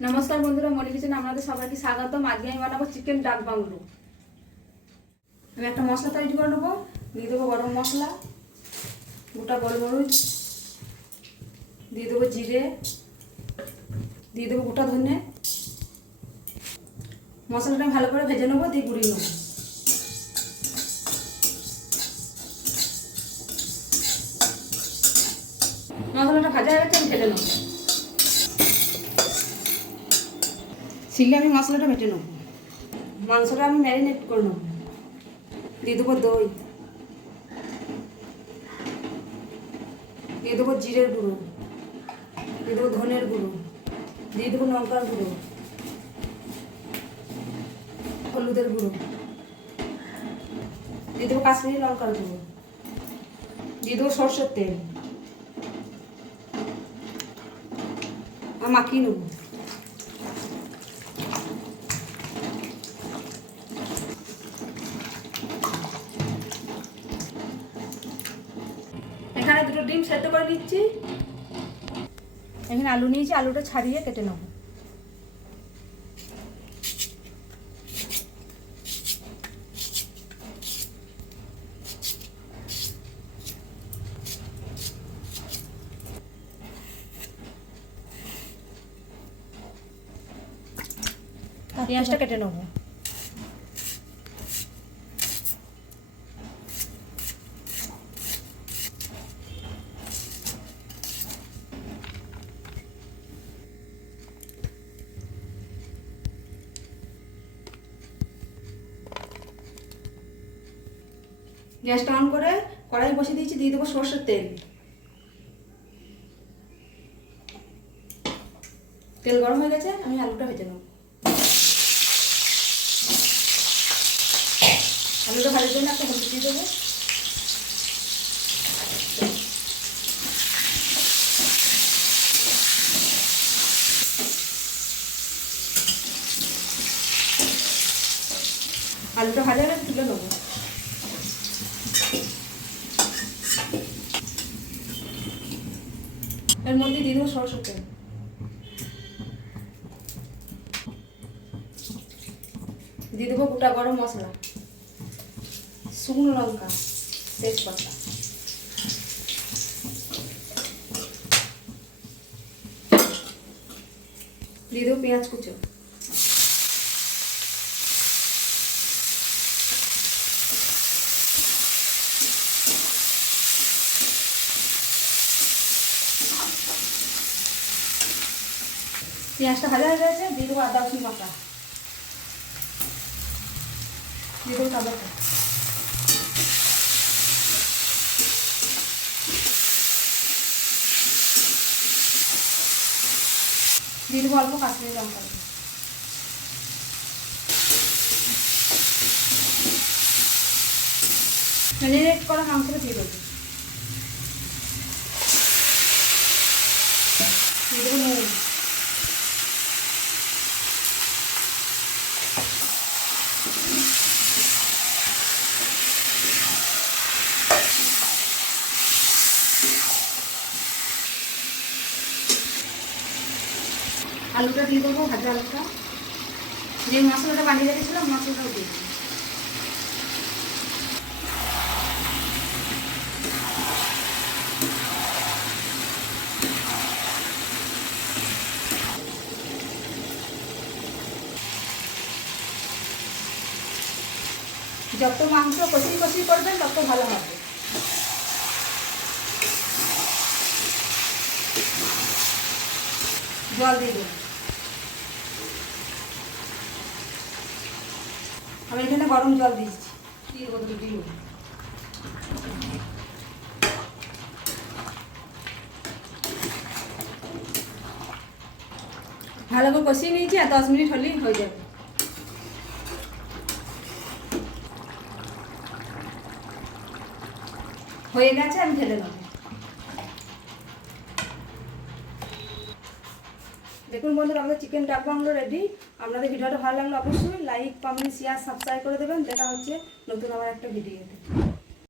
नमस्कार बंधुरा money kitchen आपनादेर सबाइके स्वागतम। आज के बानाबो चिकेन डाक बांगलो। आमि एकटा मशला तैरि करे नेब। दिए देबो गरम मशला, गोटा गोलमरिच, दिए देबो जिरे, दिए देबो गोटा धने। मशलाटा भालो करे भेजे नेब, दिए गुड़िये नेब। मशलाटा भाजा हয়ে গেছে, আমি ঢেলে নেব। শিলে আমি মশলাটা বেটে নেব। মাংসটা আমি ম্যারিনেট করে নেব। দিয়ে দেবো দই, দিয়ে দেবো জিরের গুঁড়ো, দিয়ে দেবো ধনের গুঁড়ো, দিয়ে দেবো লঙ্কার গুঁড়ো, হলুদের গুঁড়ো, দিয়ে দেবো কাশ্মীরি লঙ্কার গুঁড়ো, দিয়ে দেবো সরষের তেল আর মাখিয়ে নেব। এখানে দুটো ডিম সেদ্ধ করে নিচ্ছি। এখানে আলু নিয়েছি, আলুটা ছাড়িয়ে কেটে নেব। পেঁয়াজটা কেটে নেব। গ্যাসটা অন করে কড়াই বসিয়ে দিয়েছি, দিয়ে দেবো সরষের তেল। তেল গরম হয়ে গেছে, আমি আলুটা ভেজে নেব। আলুটা ভাজার জন্য একটা হলুদ দিয়ে দেবো। আলুটা ভাজা হলে তুলে নেবো। এর মধ্যে দিয়ে দেবো সরষের তেল, দিয়ে দেবো গোটা গরম মশলা, শুকনো লঙ্কা, তেজপাতা, দিয়ে দেবো পেঁয়াজ কুচো, পেঁয়াজটা ভাজা হয়ে গেছে, দিয়ে দেবো আদা রসুন বাটা, দিয়ে দেবো টমেটো, দিয়ে দেবো অল্প কাশ্মীরি লঙ্কা, ম্যারিনেট করা মাংসটা দিয়ে দেবো। দিয়ে দেবো নুন, আলুটা দিয়ে দেবো, ভাজা আলুটা। যে মশলাটা বানিয়ে রেখেছিলাম মশলাটাও দিয়ে দেবো। যত মাংস কষি কষি করবেন তত ভালো হবে। জল দিয়ে দেবো। আমি এখানে গরম জল দিচ্ছি, দিয়ে দেবো দিয়ে ভালো করে কষিয়ে নিয়েছি, আর 10 মিনিট হলেই হয়ে যাবে। হয়ে গেছে, আমি ঢেলে নেব। দেখুন বন্ধুরা, আমাদের চিকেন ডাক বাংলো রেডি। আপনাদের ভিডিওটা ভালো লাগলে অবশ্যই লাইক, কমেন্ট, শেয়ার, সাবস্ক্রাইব করে দেবেন। দেখা হচ্ছে নতুন আবার একটা ভিডিওতে।